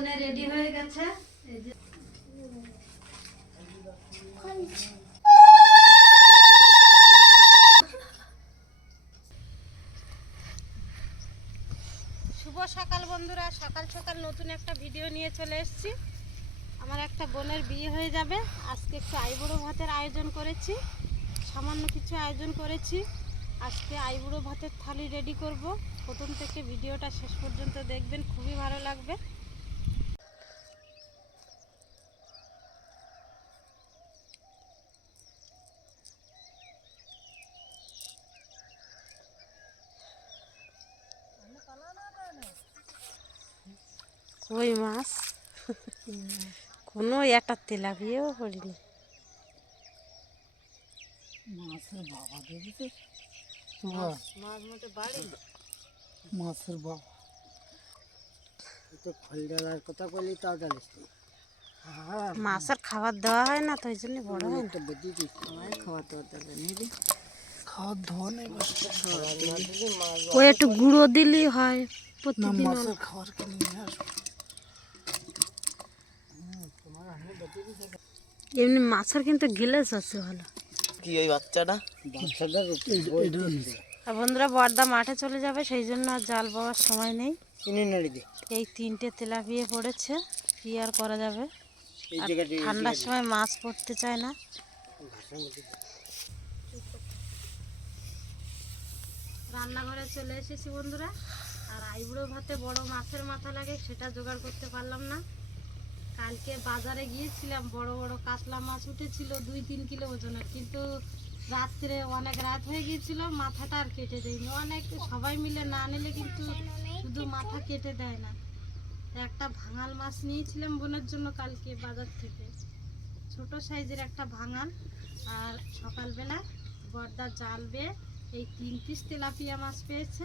বোনে রেডি হয়ে গেছে। শুভ সকাল বন্ধুরা। সকাল সকাল নতুন একটা ভিডিও নিয়ে চলে এসেছি। আমার একটা বোনের বিয়ে হয়ে যাবে। আজকে একটু আইবুড়ো ভাতের আয়োজন করেছি। সামান্য কিছু আয়োজন করেছি। আজকে আইবুড়ো ভাতের থালি রেডি করব। প্রথম থেকে ভিডিওটা শেষ পর্যন্ত দেখবেন। খুবই ভালো লাগবে কই মাছ কোনো একটা তেলাপিয়াও পড়িনি মাছের বাবা দেখেছে মাছের বাবা। তো কথা বলি জানিস হ্যাঁ। মাছের খাবার দেওয়া হয় না তো ওই জন্য বড় হয় না। একটা বেদি দিস। তোমায় খাওয়া দেবে নিবি খাওয়া ধোয়া নেই ও একটু গুঁড়ো দিলেই হয় প্রতিদিন। খাবার কিনে নিয়ে আসব। এমনি মাছের কিন্তু গিলেস আছে ভালো। কি ওই বাচ্চাটা? বাচ্চাটা আর বন্ধুরা বর্দা মাঠে চলে যাবে সেই জন্য আর জাল পাওয়ার সময় নেই। এই তিনটে তেলাপিয়ে পড়েছে কি আর করা যাবে? আর ঠান্ডার সময় মাছ পড়তে চায় না। রান্নাঘরে চলে এসেছি বন্ধুরা। আর আইবুড়ো ভাতে বড় মাছের মাথা লাগে সেটা জোগাড় করতে পারলাম না। কালকে বাজারে গিয়েছিলাম, বড় বড় কাতলা মাছ উঠেছিল, দুই তিন কিলো ওজনের। কিন্তু রাত্রে অনেক রাত হয়ে গিয়েছিল, মাথাটা আর কেটে দেয়নি। অনেক সবাই মিলে না নিলে কিন্তু শুধু মাথা কেটে দেয় না। একটা ভাঙাল মাছ নিয়েছিলাম বোনের জন্য কালকে বাজার থেকে। ছোট সাইজের একটা ভাঙাল। আর সকালবেলা বর্দা জাল বেয়ে এই তিন পিস তেলাপিয়া মাছ পেয়েছে।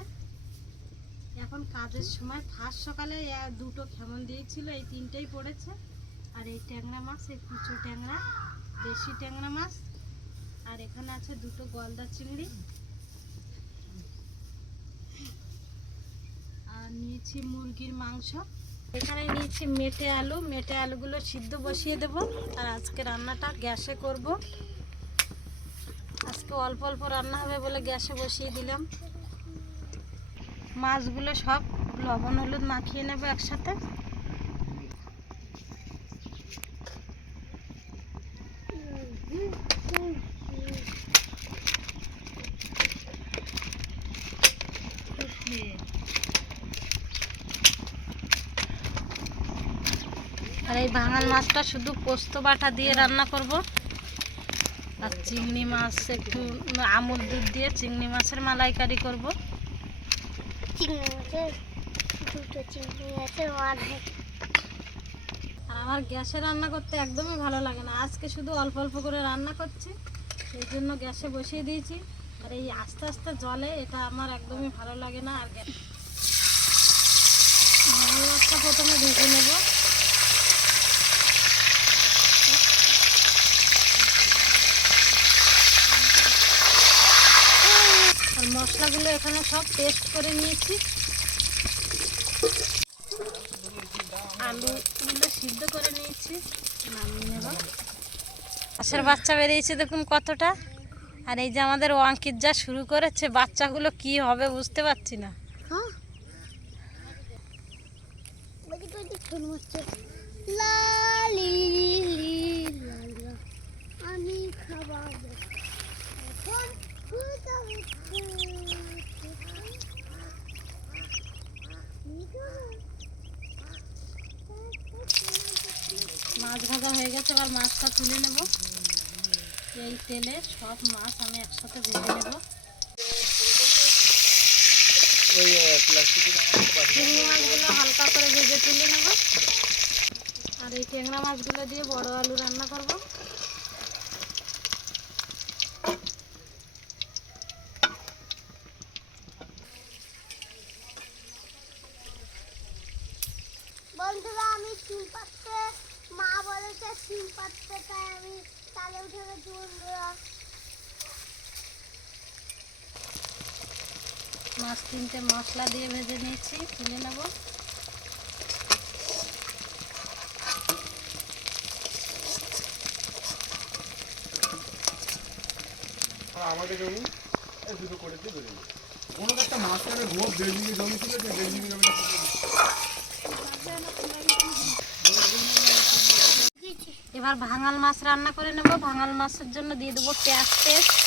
এখন কাজের সময় ফার্স্ট সকালে দুটো খেমন দিয়েছিল, এই তিনটেই পড়েছে। আর এই ট্যাংরা মাছ, এই কুচো ট্যাংরা, দেশি ট্যাংরা মাছ, আর এখানে আছে দুটো গলদা চিংড়ি। আর নিয়েছি মুরগির মাংস। এখানে নিয়েছি মেটে আলু। মেটে আলুগুলো সিদ্ধ বসিয়ে দেব। আর আজকে রান্নাটা গ্যাসে করব। আজকে অল্প অল্প রান্না হবে বলে গ্যাসে বসিয়ে দিলাম। মাছগুলো সব লবণ হলুদ মাখিয়ে নেব একসাথে। আর এই ভাঙাল মাছটা শুধু পোস্ত বাটা দিয়ে রান্না করব। আর চিংড়ি মাছ একটু আমুল দুধ দিয়ে চিংড়ি মাছের মালাইকারি করব। আর আমার গ্যাসে রান্না করতে একদমই ভালো লাগে না। আজকে শুধু অল্প অল্প করে রান্না করছি, সেই জন্য গ্যাসে বসিয়ে দিয়েছি। আর এই আস্তে আস্তে জলে এটা আমার একদমই ভালো লাগে না। আর গ্যাস প্রথমে ভেজে নেব আর মশলাগুলো এখানে সব পেস্ট করে নিয়েছি। আলুগুলো সিদ্ধ করে নিয়েছি হাঁসের বাচ্চা বেরিয়েছে দেখুন কতটা। আর এই যে আমাদের অঙ্কিত যা শুরু করেছে, বাচ্চাগুলো কি হবে বুঝতে পারছি না। হ্যাঁ? আমি খাবার এখন পূজা হচ্ছে মাছ ভাজা হয়ে গেছে এবার মাছটা তুলে নেব। এই তেলে সব মাছ আমি একসাথে ভেজে নেব। চিংড়ি মাছগুলো হালকা করে ভেজে তুলে নেব। আর এই ট্যাংরা মাছগুলো দিয়ে বড় আলু রান্না করব। মাছ তিনটে মশলা দিয়ে ভেজে নিয়েছি তুলে নেব। এবার ভাঙাল মাছ রান্না করে নেব। ভাঙাল মাছের জন্য দিয়ে দেবো পেঁয়াজ পেস্ট।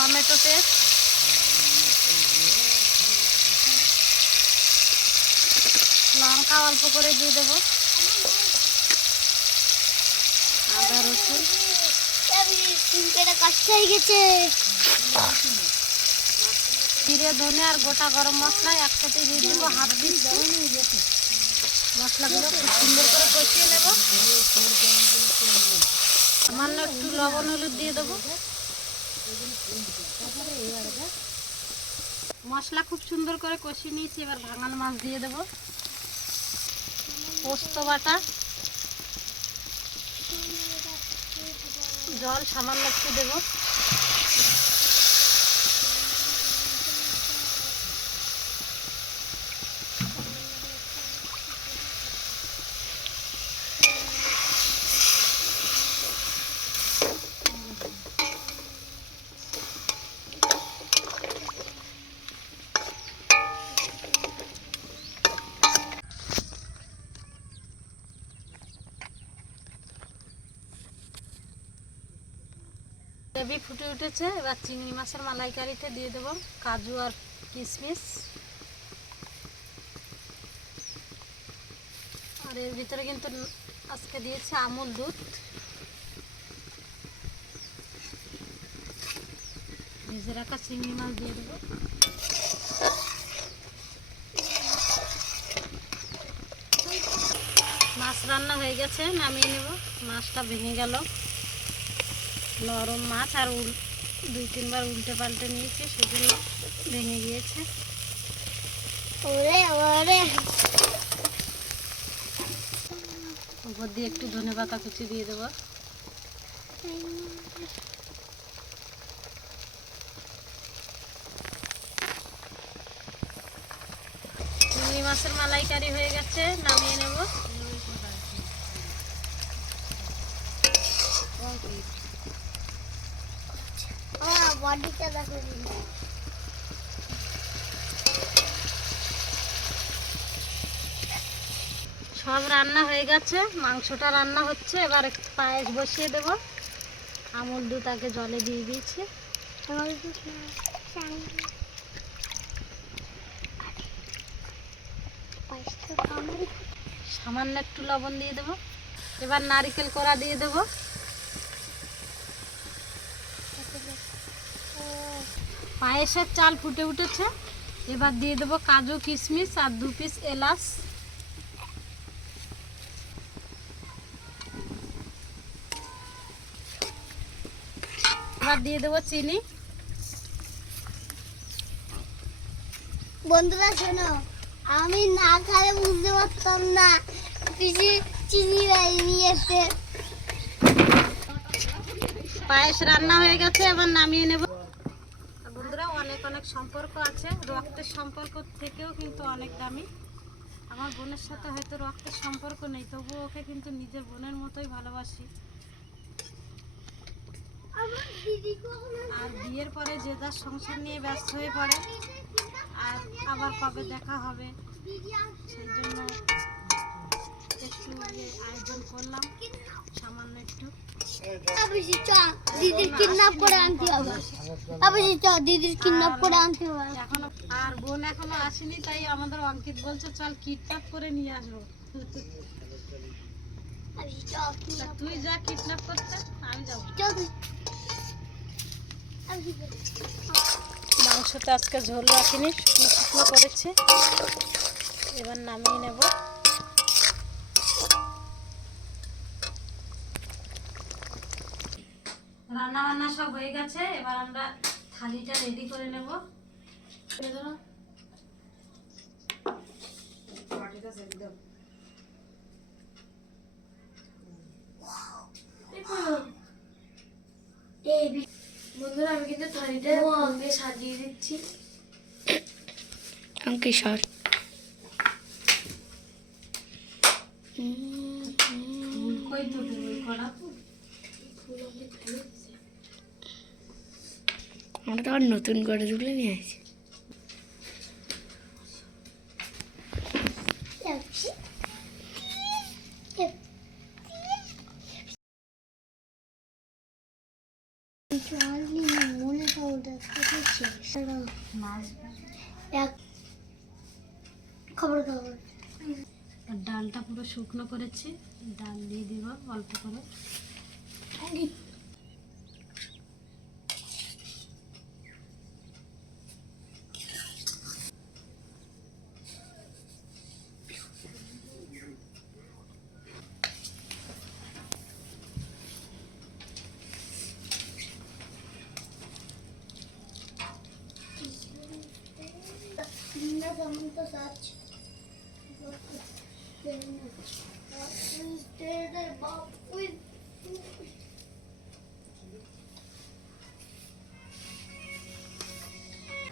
টমেটো পেস্ট লঙ্কা অল্প করে দিয়ে দেবো। আদা, রসুন। জিরে, ধনে আর গোটা গরম মশলা একসাথে দিয়ে দেবো হাফ দিচ্ছি মশলাগুলো খুব সুন্দর করে কষিয়ে সামান্য একটু লবণ হলুদ দিয়ে দেবো। মশলা খুব সুন্দর করে কষিয়ে নিয়েছি, এবার ভাঙাল মাছ দিয়ে দেব। পোস্ত বাটা। জল সামান্য একটু দেবো। গ্রেভি ফুটে উঠেছে, এবার চিংড়ি মাছের মালাইকারিতে দিয়ে দেবো কাজু আর কিশমিশ। আর এর ভিতরে কিন্তু আজকে দিয়েছে আমুল দুধ। ভেজে রাখা চিংড়ি মাছ দিয়ে দেবো। মাছ রান্না হয়ে গেছে, নামিয়ে নেব। মাছটা ভেঙে গেল। নরম মাছ আর উল দুই তিনবার উল্টে পাল্টে নিয়েছে সেগুলো ভেঙে গিয়েছে। ওরে ওরে। উপর দিয়ে একটু ধনে পাতা কুচি দিয়ে দেবো। চিংড়ি মাছের মালাইকারি হয়ে গেছে নামিয়ে নেব আমার বডিটা দেখো। সব রান্না হয়ে গেছে মাংসটা রান্না হচ্ছে এবার একটু পায়েস বসিয়ে দেব। আমুল আগে জলে দিয়ে দিয়েছি। সামান্য একটু লবণ দিয়ে দেবো। এবার নারিকেল কোড়া দিয়ে দেবো। পায়েসের চাল ফুটে উঠেছে। এবার দিয়ে দেবো কাজু কিশমিশ আর দু পিস এলাচ। এবার দিয়ে দেবো চিনি। বন্ধুরা শোনো আমি না খালে বুঝতে পারতাম না। পিসি চিনি নিয়ে এসে পায়েস রান্না হয়ে গেছে এবার নামিয়ে নেব। বন্ধুরা অনেক সম্পর্ক আছে রক্তের সম্পর্ক থেকেও কিন্তু অনেক দামি। আমার বোনের সাথে হয়তো রক্তের সম্পর্ক নেই তবুও ওকে কিন্তু নিজের বোনের মতোই ভালোবাসি। আর বিয়ের পরে যে যার সংসার নিয়ে ব্যস্ত হয়ে পড়ে আর আবার কবে দেখা হবে সেই জন্য একটু আয়োজন করলাম সামান্য একটু। আবিসি চ দিদির কিডন্যাপ করে আনতে হবে। আবিসি চ দিদির কিডন্যাপ করে আনতে হবে। এখনও আর বোন এখনও আসেনি তাই আমাদের অঙ্কিত বলছে চল কিডন্যাপ করে নিয়ে আসব। তুই যা কিডন্যাপ করতে আমি যাব। মাংসটা আজকে ঝোল রাখিনি শুকনো শুকনো করেছি। এবার নামিয়ে নেব। রান্না বান্না সব হয়ে গেছে এবার আমরা থালিটা রেডি করে নেব। বন্ধুরা আমি কিন্তু থালিটা সাজিয়ে দিচ্ছি। আঙ্কি সর কই তো করা তো আমরা তো আবার নতুন করে তুলে নিয়ে আসি। খবর খবর আর ডালটা পুরো শুকনো করেছি। ডাল দিয়ে দিব অল্প করে।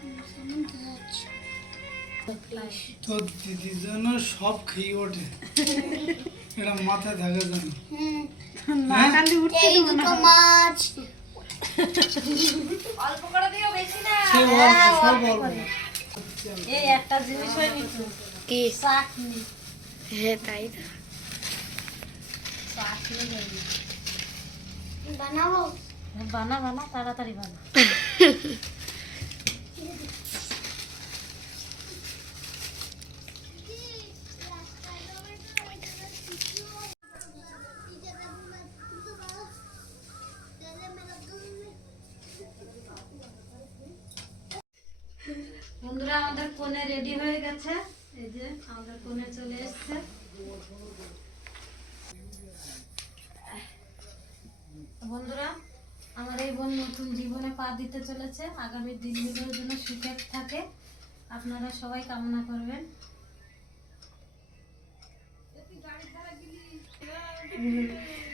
Linda Samantha Sach. তো সব খেয়ে ওঠে। এটা মাথায় থাকে জানো হ্যাঁ? মাছ। অল্প সব অল্প। এই একটা জিনিস হয়নি তো? কি? চাটনি। হ্যাঁ তাই তো। চাটনি। বানাবো? বানা বানা তাড়াতাড়ি বানা। বন্ধুরা, আমাদের কোণে রেডি হয়ে গেছে। এই যে আমাদের কোণে চলে এসছে। বন্ধুরা, আমার এই বোন নতুন জীবনে পা দিতে চলেছে। আগামী দিনগুলোর জন্য সুখে থাকে। আপনারা সবাই কামনা করবেন। বন্ধুরা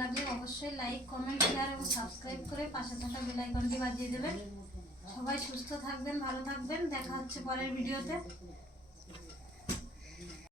লাগলে অবশ্যই লাইক কমেন্ট শেয়ার এবং সাবস্ক্রাইব করে পাশে থাকা বেল বাজিয়ে দেবেন। সবাই সুস্থ থাকবেন, ভালো থাকবেন। দেখা হচ্ছে পরের ভিডিওতে